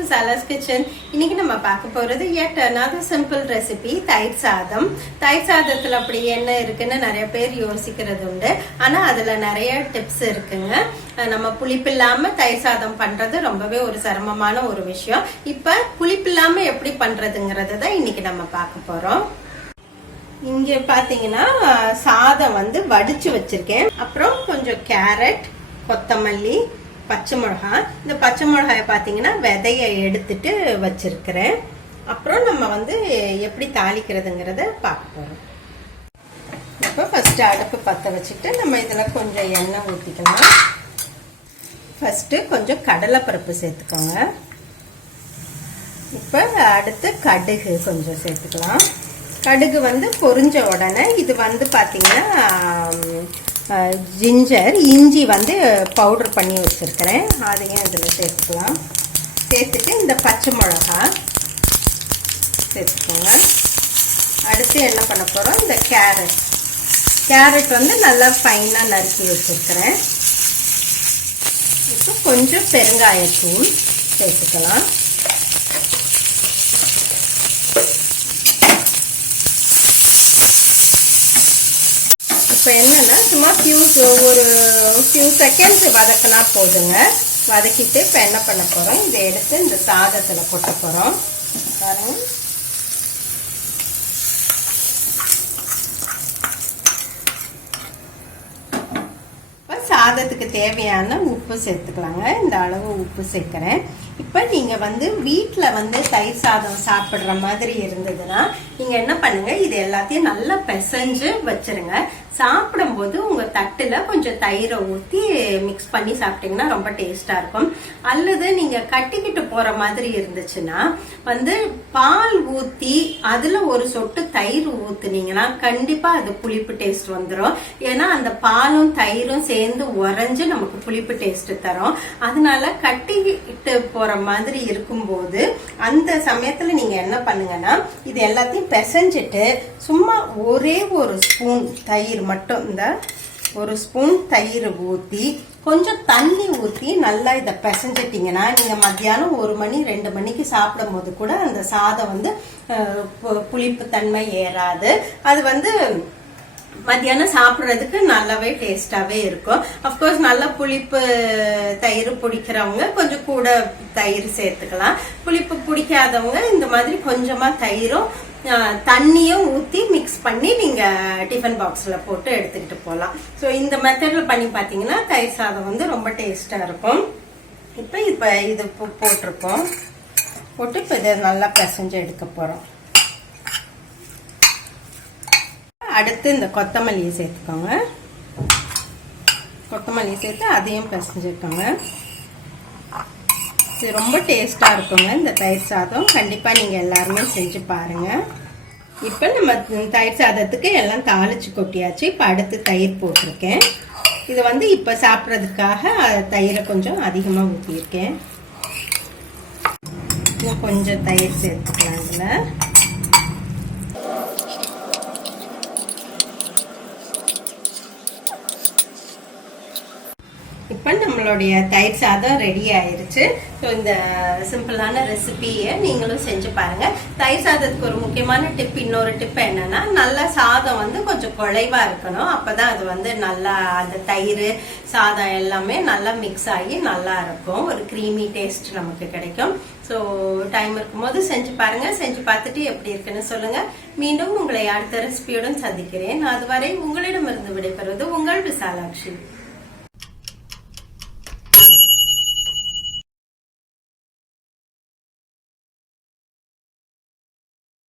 to Sala's Kitchen. இன்னைக்கு நம்ம பார்க்க போறது yet another simple recipe, தயிர் சாதம். தயிர் சாதத்துல அப்படி என்ன இருக்குன்னு நிறைய பேர் யோசிக்கிறது உண்டு. ஆனா அதுல நிறைய டிப்ஸ் இருக்குங்க. நம்ம புளிப்பில்லாம தயிர் சாதம் பண்றது ரொம்பவே ஒரு சிரமமான ஒரு விஷயம். இப்ப புளிப்பில்லாம எப்படி பண்றதுங்கறத தான் இன்னைக்கு நம்ம பார்க்க போறோம். இங்க பாத்தீங்கன்னா சாதம் வடிச்சு வச்சிருக்கேன். அப்புறம் கொஞ்சம் கேரட், கொத்தமல்லி, பச்சை மிளகாய். இந்த பச்சை மிளகாயை பாத்தீங்கன்னா விதைய எடுத்துட்டு வச்சிருக்கிறேன். அப்புறம் நம்ம எப்படி தாளிக்கிறதுங்கிறத பார்க்க போறோம். இப்போ ஃபர்ஸ்ட் அடுப்பு பற்ற வச்சுட்டு நம்ம இதுல கொஞ்சம் எண்ணெய் ஊற்றிக்கலாம். ஃபர்ஸ்ட் கொஞ்சம் கடலைப்பருப்பு சேர்த்துக்கோங்க. இப்போ அடுத்து கடுகு கொஞ்சம் சேர்த்துக்கலாம். கடுகு பொரிஞ்ச உடனே இது பாத்தீங்கன்னா ஜிஞ்சர், இஞ்சி பவுடர் பண்ணி வச்சிருக்கிறேன். அதையும் இதில் சேர்த்துக்கலாம். சேர்த்துட்டு இந்த பச்சை மிளகாய் சேர்த்துக்கோங்க. அடுத்து என்ன பண்ண போகிறோம், இந்த கேரட் நல்லா ஃபைனாக நறுக்கி வச்சிருக்கிறேன். இப்போ கொஞ்சம் பெருங்காயத்தூள் சேர்த்துக்கலாம். இப்போ என்னன்னா சும்மா ஒரு ஃபியூ செகண்ட்ஸ் வதக்கினா போதுங்க. வதக்கிட்டு இப்போ என்ன பண்ண போகிறோம், இதை எடுத்து இந்த சாதத்தில் கொட்ட போகிறோம். பாருங்க, இப்போ சாதத்துக்கு தேவையான உப்பு சேர்த்துக்கலாங்க. இந்த அளவு உப்பு சேர்க்குறேன். இப்போ நீங்கள் வீட்டில் தயிர் சாதம் சாப்பிட்ற மாதிரி இருந்ததுன்னா நீங்கள் என்ன பண்ணுங்க, இது எல்லாத்தையும் நல்லா பிசைஞ்சு வச்சிருங்க. சாப்பிடும்போது உங்க தட்டுல கொஞ்சம் தயிரை ஊற்றி மிக்ஸ் பண்ணி சாப்பிட்டீங்கன்னா ரொம்ப டேஸ்டா இருக்கும். அல்லது நீங்க கட்டிக்கிட்டு போற மாதிரி இருந்துச்சுன்னா பால் ஊத்தி அதுல ஒரு சொட்டு தயிர் ஊத்துனீங்கன்னா கண்டிப்பா அது புளிப்பு டேஸ்ட் வந்துடும். ஏன்னா அந்த பாலும் தயிரும் சேர்ந்து உறைஞ்சு நமக்கு புளிப்பு டேஸ்ட் தரும். அதனால கட்டிக்கிட்டு போற மாதிரி இருக்கும்போது அந்த சமயத்துல நீங்க என்ன பண்ணுங்கன்னா, இது எல்லாத்தையும் பிசைஞ்சிட்டு சும்மா ஒரே ஒரு ஸ்பூன் தயிர் மட்டும், இந்த ஒரு ஸ்பூன் தயிர் ஊற்றி கொஞ்சம் தண்ணி ஊற்றி நல்லா இதை பிசைஞ்சிட்டிங்கன்னா நீங்க மத்தியானம் 1 மணி 2 மணிக்கு சாப்பிடும் போது கூட அந்த சாதம் புளிப்பு தன்மை ஏறாது. அது மத்தியானம் சாப்பிட்றதுக்கு நல்லாவே டேஸ்டாவே இருக்கும். அப்கோர்ஸ் நல்ல புளிப்பு தயிர் பிடிக்கிறவங்க கொஞ்சம் கூட தயிர் சேர்த்துக்கலாம். புளிப்பு பிடிக்காதவங்க இந்த மாதிரி கொஞ்சமா தயிரும் தண்ணியும் ஊற்றி மிக்ஸ் பண்ணி நீங்க டிஃபன் பாக்ஸ்ல போட்டு எடுத்துக்கிட்டு போகலாம். ஸோ இந்த மெத்தட்ல பண்ணி பார்த்தீங்கன்னா தயிர் சாதம் ரொம்ப டேஸ்டா இருக்கும். இப்போ இது போட்டிருக்கோம். போட்டு இப்போ இதை நல்லா பிசைஞ்சு எடுக்க போறோம். அடுத்து இந்த கொத்தமல்லியை சேர்த்துக்கோங்க. கொத்தமல்லி சேர்த்து அதையும் பிசைஞ்சுக்கோங்க. இது ரொம்ப டேஸ்டா இருக்குங்க இந்த தயிர் சாதம். கண்டிப்பா நீங்க எல்லாருமே செஞ்சு பாருங்க. இப்ப நம்ம தயிர் சாதத்துக்கு எல்லாம் தாளிச்சு கொட்டியாச்சு. இப்ப அடுத்து தயிர் போட்டிருக்கேன். இது இப்ப சாப்பிட்றதுக்காக தயிரை கொஞ்சம் அதிகமா ஊற்றியிருக்கேன். கொஞ்சம் தயிர் சேர்த்துக்கலாம். இதுல இப்போ நம்மளுடைய தயிர் சாதம் ரெடி ஆயிருச்சு. ஸோ இந்த சிம்பிளான ரெசிபியை நீங்களும் செஞ்சு பாருங்க. தயிர் சாதத்துக்கு ஒரு முக்கியமான டிப், இன்னொரு டிப் என்னன்னா, நல்லா சாதம் கொஞ்சம் குழைவா இருக்கணும். அப்பதான் அது நல்லா அந்த தயிர் சாதம் எல்லாமே நல்லா மிக்ஸ் ஆகி நல்லா இருக்கும். ஒரு க்ரீமி டேஸ்ட் நமக்கு கிடைக்கும். ஸோ டைம் இருக்கும்போது செஞ்சு பாருங்க. செஞ்சு பார்த்துட்டு எப்படி இருக்குன்னு சொல்லுங்க. மீண்டும் உங்களை அடுத்த ரெசிபியுடன் சந்திக்கிறேன். அதுவரை உங்களிடமிருந்து விடைபெறுவது உங்கள் விசாலாட்சி.